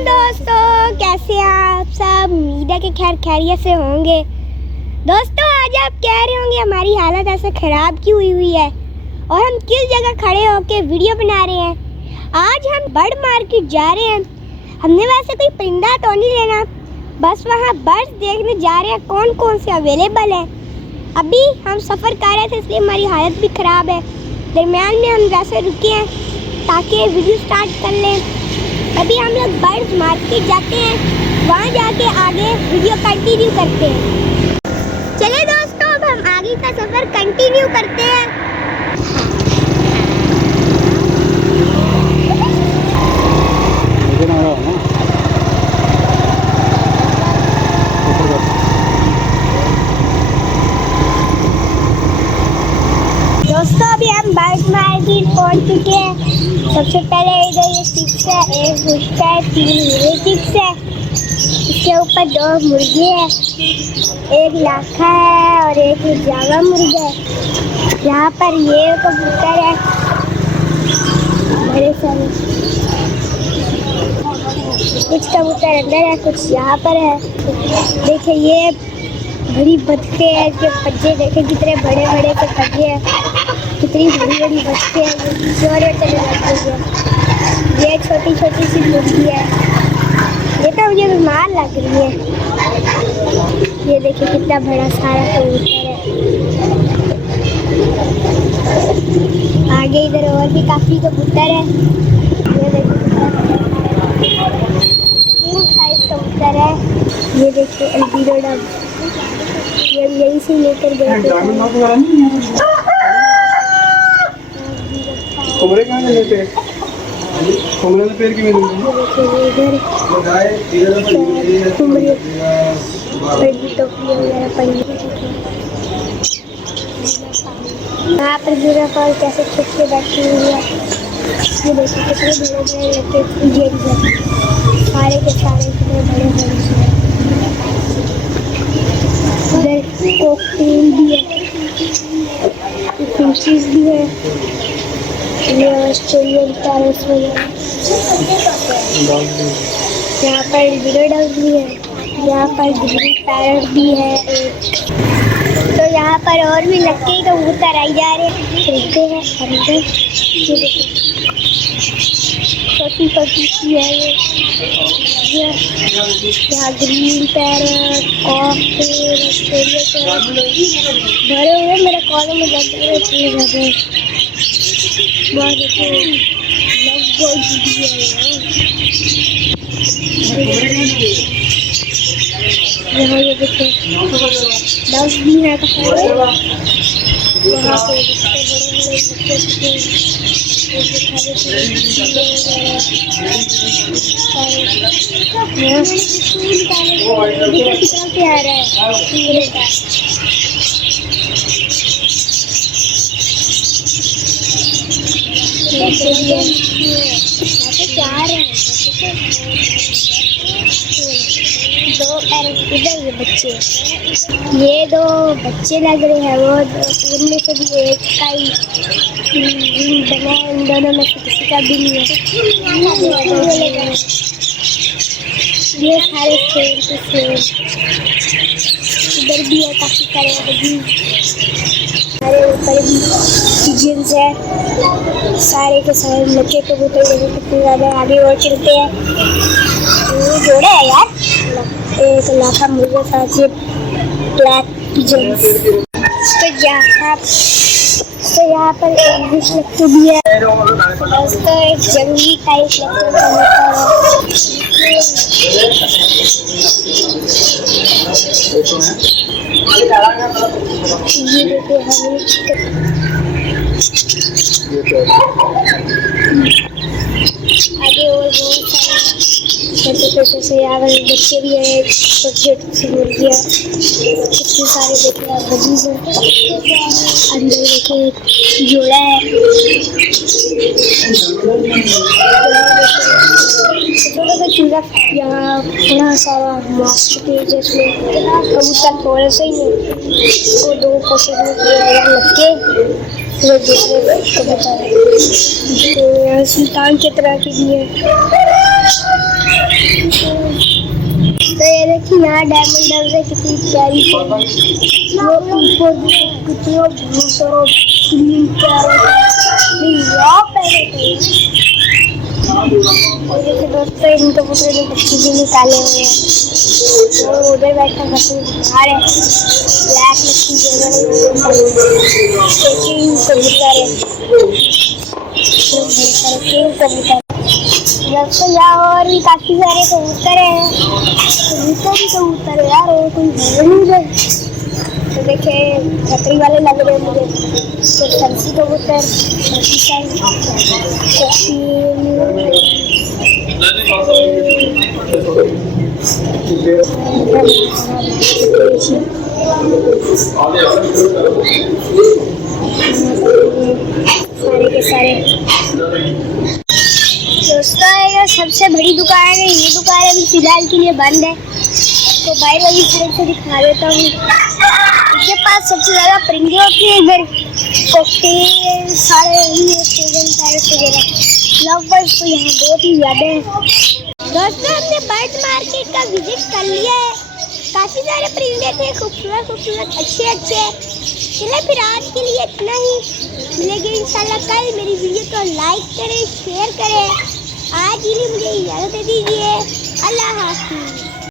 दोस्तों, कैसे हैं आप सब। उम्मीद है कि खैर खैरियत से होंगे। दोस्तों, आज आप कह रहे होंगे हमारी हालत ऐसे ख़राब क्यों हुई है और हम किस जगह खड़े होकर वीडियो बना रहे हैं। आज हम बर्ड मार्केट जा रहे हैं। हमने वैसे कोई परिंदा तो नहीं लेना, बस वहाँ बर्ड्स देखने जा रहे हैं कौन कौन से अवेलेबल है। अभी हम सफ़र कर रहे थे इसलिए हमारी हालत भी ख़राब है। दरमियान में हम वैसे रुके हैं ताकि वीडियो स्टार्ट कर लें। अभी हम लोग बर्ड्स मार्केट जाते हैं, वहाँ जाके आगे वीडियो कंटिन्यू करते हैं। चलिए दोस्तों, अब हम आगे का सफ़र कंटिन्यू करते हैं। दोस्तों, अभी हम बर्ड्स मार्केट पहुँच चुके हैं। सबसे पहले इधर ये चिक्स है, एक भुट्टा है, 3 हीरे चिक्स है, इसके ऊपर 2 मुर्गे हैं, एक लाखा है और एक जावा मुर्गा है। यहाँ पर ये कबूतर है बड़े सारे, कुछ कबूतर अंदर है, कुछ यहाँ पर है। देखिए ये बड़ी बतखे हैं, इसके पंजे देखे कितने बड़े बड़े से पंजे हैं, कितनी बड़ी बड़ी बच्चे हैं, जोरे चले लगते हैं। ये छोटी छोटी सी मुर्गी है, ये तो मुझे बीमार लग रही है। ये देखिए कितना बड़ा सारा कबूतर है। आगे इधर और भी काफ़ी कबूतर है। ये देखिए साइज कबूतर है। ये देखिए अल्बिनो डक, ये यहीं से लेकर गए थे। कुमरे कहाँ से लेते हैं? कुमरे में पेड़ की मिलती है। कुमरे बड़ी टोकरी वगैरह पड़ी है। यहाँ पर गिरफ्तार कैसे छुप के बैठी हुई है। ये देखिए कितने बड़े बड़े लगे जेंट्स हैं, सारे के सारे कितने बड़े बड़े हैं। इधर कोकटेल भी है, फिंचेस भी है, ये ऑस्ट्रेलियन पैरट्स वगैरह। यहाँ पर अल्बिनो डक भी है, यहाँ पर ग्रीन पैरट भी है एक। तो यहाँ पर और भी लक्के कबूतर आई जा रहे हैं, खरीदते हैं खरीदते। ये देखो छोटी छोटी सी है ये। यहाँ green parrot, cocktail, Australian parrot भरे हुए मेरे कॉलों में जाते हुए इतने ज़्यादा। यहाँ ये देखो डक भी है, वहाँ पे कितना प्यारा है। चार हैं, 2 पैरट इधर ये बच्चे, ये 2 बच्चे लग रहे हैं। वो उनमें से भी एक का ही बना है, इन दोनों में से किसी का भी नहीं है। ये सारे सेम टू सेम। इधर भी है काफ़ी सारे, हमारे ऊपर भी जींस है, सारे के सारे लड़के कबूतर कितने ज़्यादा। आगे और चलते हैं। ये जोड़े है यार, एक लाखा मुर्गा था, ये ब्लैक पिजन्स। तो यहाँ पर एक बुश लट्टू भी है, तो एक जंगली टाइप लगता है। ये देखिए आगे और बहुत सारे छोटे छोटे से यहाँ पर बच्चे भी हैं, छोटी छोटी सी मुर्गियाँ, कितने सारे देखिए आप बजीज हैं। अंदर देखिए एक जोड़ा है, छोटा सा चूजा। यहाँ बड़ा सारा मास्टर पेज है, इसमें कबूतर थोड़ा सा ही है, वो 2 कोशिश में लग के वो दूसरे कबूतर है। तो यहाँ सुल्तान की तरह की भी है, तो ये देखिए यहाँ डायमंड डब है कितनी प्यारी वो ऊपर कितनी ब्लू करो ग्रीन करो यहाँ पे देखिए दोस्तों इन कबूतरों ने बच्चे भी निकाले हुए हैं तो उधर बैठा बच्चे बाहर है ब्लैक मच्छी जगह कबूतर है कबूतर दोस्तों यहाँ और भी काफी सारे कबूतर हैं कबूतर है यार और कोई है नहीं है तो देखे छतरी वाले लग रहे हैं मुझे तो फंसी कबूतर सारे के सारे दोस्तों ये सबसे बड़ी दुकान है ये दुकान अभी फिलहाल के लिए बंद है तो बाहर वाली साइड से दिखा देता हूँ इसके पास सबसे ज़्यादा परिंदे होते हैं इधर कॉकटेल सारे यही है स्टेजन पैरट वगैरह लव बर्ड्स तो यहाँ बहुत ही ज़्यादा है दोस्तों हमने बर्ड मार्केट का विजिट कर लिया है काफ़ी सारे परिंदे थे खूबसूरत अच्छे चलिए फिर आज के लिए इतना ही मिलेंगे इंशाल्लाह कल मेरी वीडियो को लाइक करें शेयर करें आज के लिए मुझे इजाज़त दे दीजिए अल्लाह हाफ़िज़।